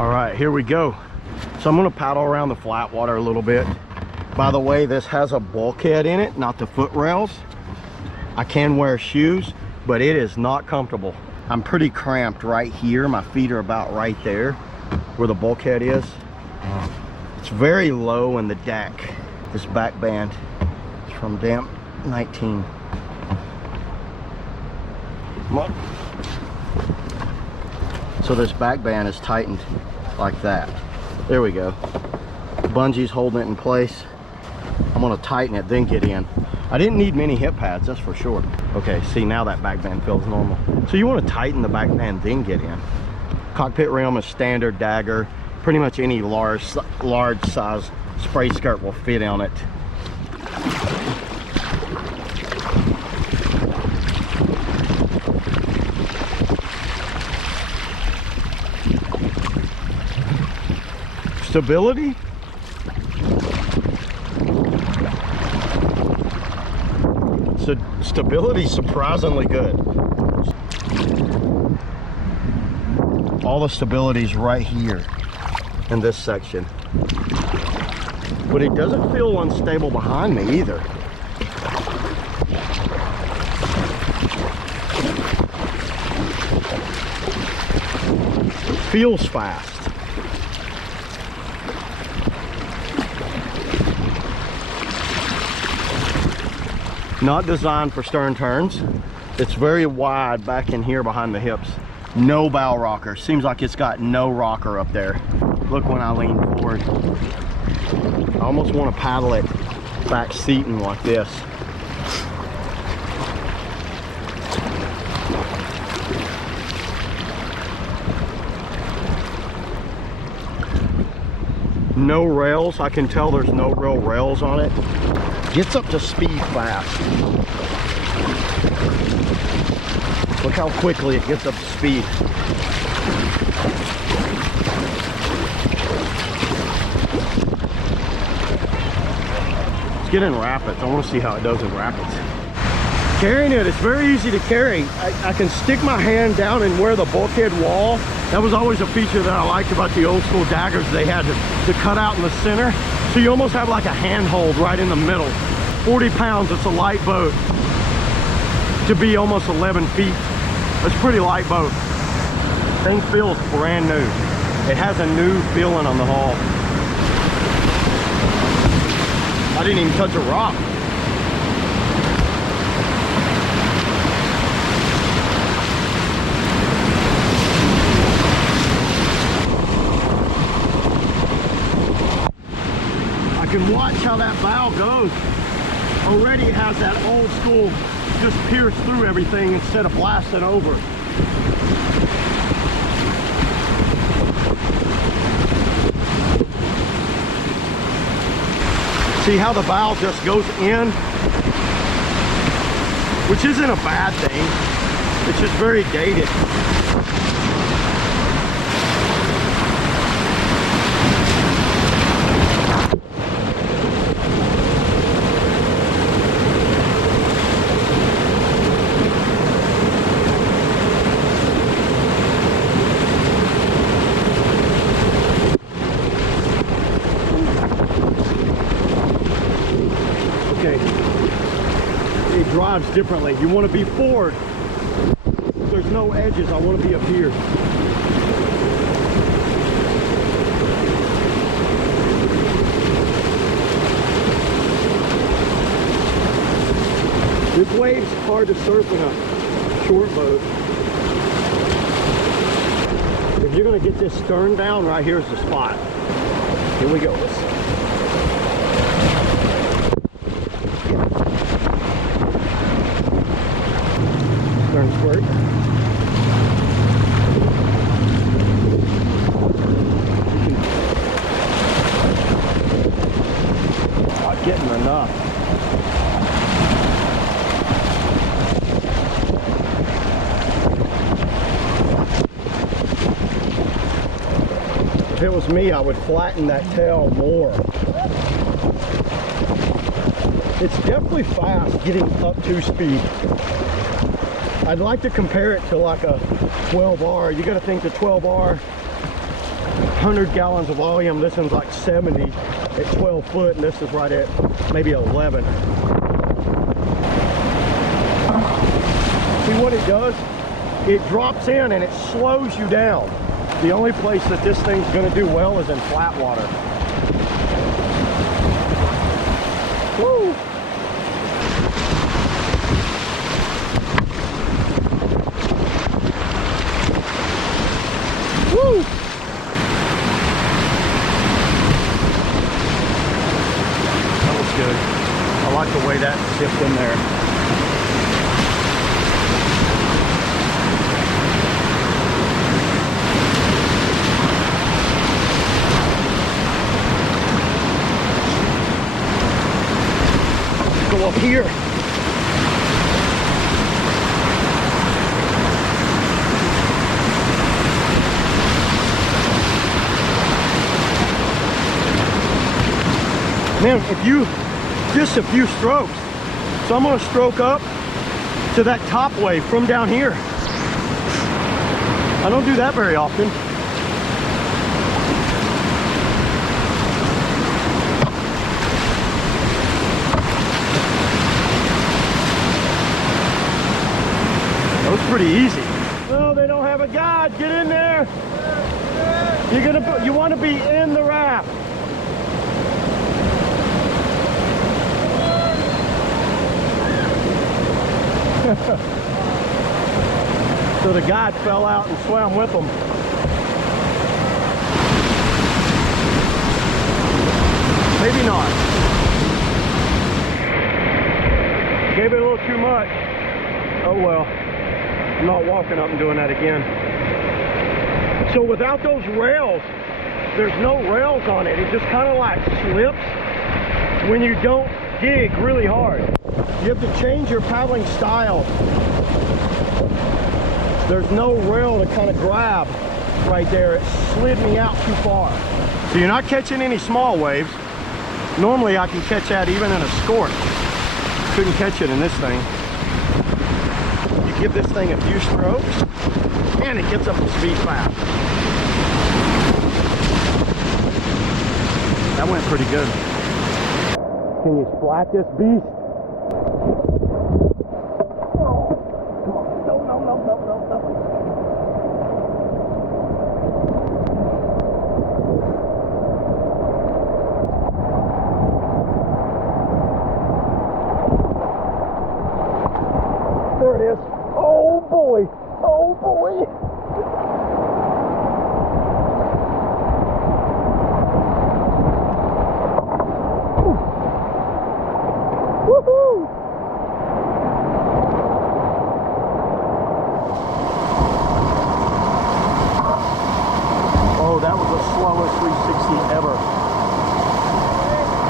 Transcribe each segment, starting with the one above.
All right, here we go. So I'm gonna paddle around the flat water a little bit. By the way, this has a bulkhead in it, not the foot rails. I can wear shoes, but it is not comfortable. I'm pretty cramped right here. My feet are about right there where the bulkhead is. It's very low in the deck. This back band is from Damp 19. Come on. So this back band is tightened like that. There we go. The bungee's holding it in place. I'm gonna tighten it, then get in. I didn't need many hip pads, that's for sure. Okay, see, now that back band feels normal. So you want to tighten the back band, then get in. Cockpit rim is standard Dagger. Pretty much any large size spray skirt will fit on it. Stability? So stability is surprisingly good. All the stability is right here in this section. But it doesn't feel unstable behind me either. It feels fast. Not designed for stern turns. It's very wide back in here behind the hips. No bow rocker. Seems like it's got no rocker up there. Look when I lean forward. I almost want to paddle it back seating like this. No rails. I can tell there's no real rails on it. Gets up to speed fast. Look how quickly it gets up to speed. Let's get in rapids. I want to see how it does in rapids. Carrying it's very easy to carry. I can stick my hand down and wear the bulkhead wall. That was always a feature that I liked about the old school Daggers. They had the cutout in the center. So you almost have like a handhold right in the middle. 40 pounds, it's a light boat. To be almost 11 feet, it's a pretty light boat. Thing feels brand new. It has a new feeling on the hull. I didn't even touch a rock. I can watch how that bow goes. Already it has that old school, just pierce through everything instead of blasting over. See how the bow just goes in? Which isn't a bad thing. It's just very dated. Drives differently. You want to be forward. There's no edges. I want to be up here. This wave's hard to surf in a short boat. If you're going to get this stern down, right here's the spot. Here we go. Stern squirt. Not getting enough. If it was me, I would flatten that tail more. It's definitely fast getting up to speed. I'd like to compare it to like a 12R. You got to think the 12R 100 gallons of volume. This one's like 70 at 12 foot, and this is right at maybe 11. See what it does? It drops in and it slows you down. The only place that this thing's gonna do well is in flat water. Woo! Woo! That was good. I like the way that dipped in there. Go up here. Man, if you, just a few strokes. So I'm gonna stroke up to that top wave from down here. I don't do that very often. That was pretty easy. No, they don't have a guide. Get in there. You want to be in the raft. So the guide fell out and swam with them. Maybe not. Gave it a little too much. Oh well. I'm not walking up and doing that again. So without those rails, there's no rails on it. It just kind of like slips when you don't dig really hard. You have to change your paddling style. There's no rail to kind of grab right there. It slid me out too far. So you're not catching any small waves. Normally I can catch that even in a skort. Couldn't catch it in this thing. You give this thing a few strokes and it gets up to speed fast. That went pretty good. Can you splat this beast? There it is. Oh boy. Oh boy. Woohoo! Oh, that was the slowest 360 ever.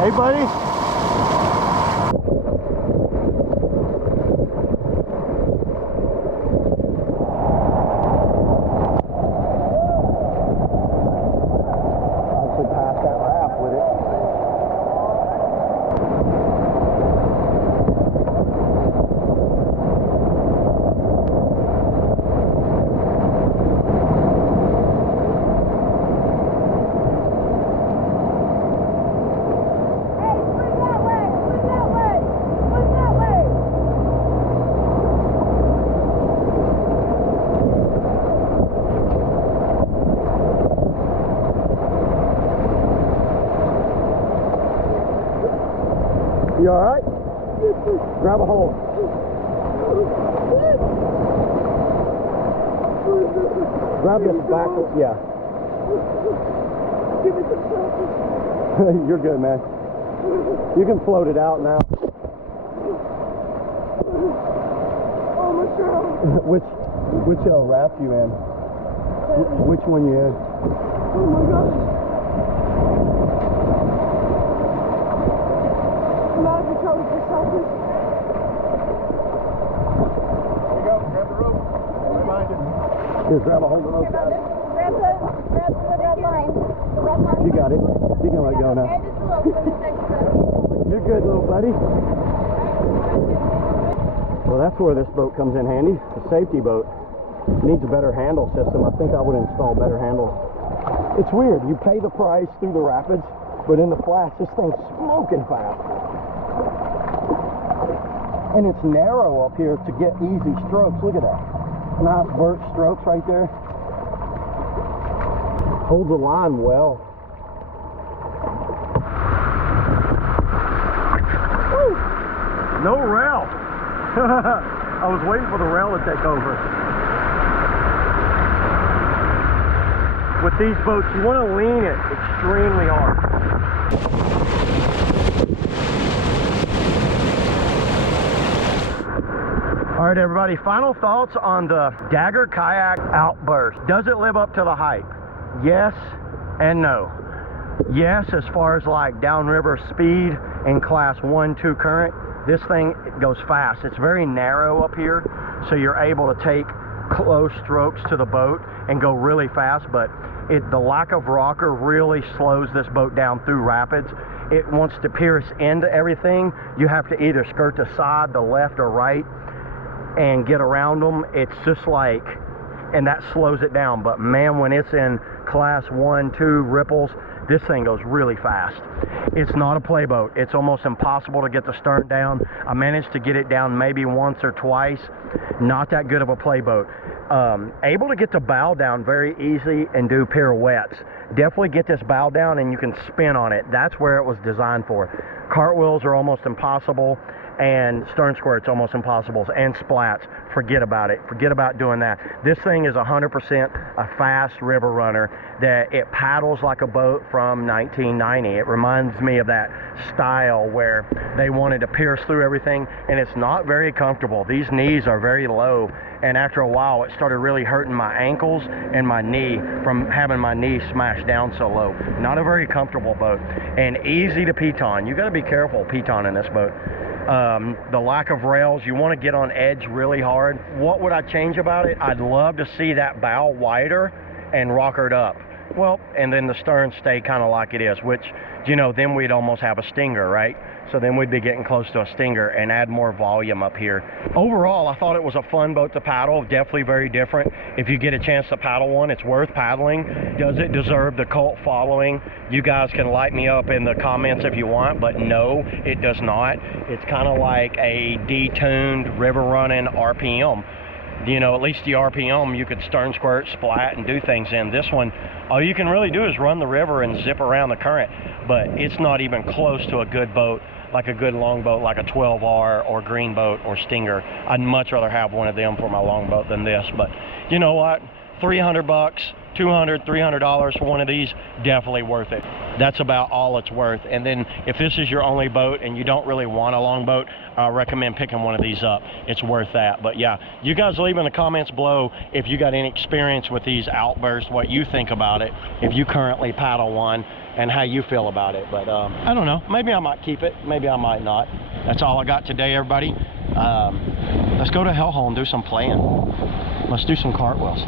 Hey, buddy. You all right? Grab a hold. Grab this back. Yeah. You're good, man. You can float it out now. Oh my God. Which raft you in? Which one you in? Oh my gosh. I'm out of control for selfish. There you go. Grab the rope. Remind him. Here, grab a hold of those guys. Grab the red line. The red line. You got it. You can let go now. Okay, just a little for this extra. You're good, little buddy. Well, that's where this boat comes in handy. The safety boat needs a better handle system. I think I would install better handles. It's weird. You pay the price through the rapids, but in the flats, this thing's smoking fast. And it's narrow up here to get easy strokes. Look at that. Nice vert strokes right there. Hold the line well. Woo! No rail. I was waiting for the rail to take over. With these boats, you want to lean it extremely hard. All right, everybody, final thoughts on the Dagger Kayak Outburst. Does it live up to the hype? Yes and no. Yes, as far as like downriver speed and class 1-2 current, this thing goes fast. It's very narrow up here, so you're able to take close strokes to the boat and go really fast, but the lack of rocker really slows this boat down through rapids. It wants to pierce into everything. You have to either skirt the side, the left or right, and get around them. It's just like, and that slows it down. But man, when it's in class 1-2 ripples, this thing goes really fast. It's not a play boat. It's almost impossible to get the stern down. I managed to get it down maybe once or twice. Not that good of a play boat. Able to get the bow down very easy and do pirouettes. Definitely get this bow down and you can spin on it. That's where it was designed for. Cartwheels are almost impossible, and stern squirts almost impossible, and splats, forget about it. Forget about doing that. This thing is 100% a fast river runner, that it paddles like a boat from 1990. It reminds me of that style where they wanted to pierce through everything, and it's not very comfortable. These knees are very low, and after a while it started really hurting my ankles and my knee from having my knee smashed down so low. Not a very comfortable boat, and easy to piton. You got to be careful pitoning this boat. The lack of rails, you want to get on edge really hard. What would I change about it? I'd love to see that bow wider and rockered up. Well, and then the stern stay kind of like it is, which, you know, then we'd almost have a stinger, right? So then we'd be getting close to a stinger and add more volume up here. Overall, I thought it was a fun boat to paddle, definitely very different. If you get a chance to paddle one, it's worth paddling. Does it deserve the cult following? You guys can light me up in the comments if you want, but no, it does not. It's kind of like a detuned river running RPM. You know, at least the RPM you could stern squirt, splat, and do things in. This one, all you can really do is run the river and zip around the current, but it's not even close to a good boat, like a good long boat, like a 12R or green boat or stinger. I'd much rather have one of them for my long boat than this. But you know what, 300 bucks, $200, $300 for one of these, definitely worth it. That's about all it's worth. And then if this is your only boat and you don't really want a long boat, I recommend picking one of these up. It's worth that. But yeah, you guys leave in the comments below if you got any experience with these Outbursts, what you think about it, if you currently paddle one, and how you feel about it. But I don't know, maybe I might keep it, maybe I might not. That's all I got today, everybody. Let's go to Hellhole and do some playing. Let's do some cartwheels.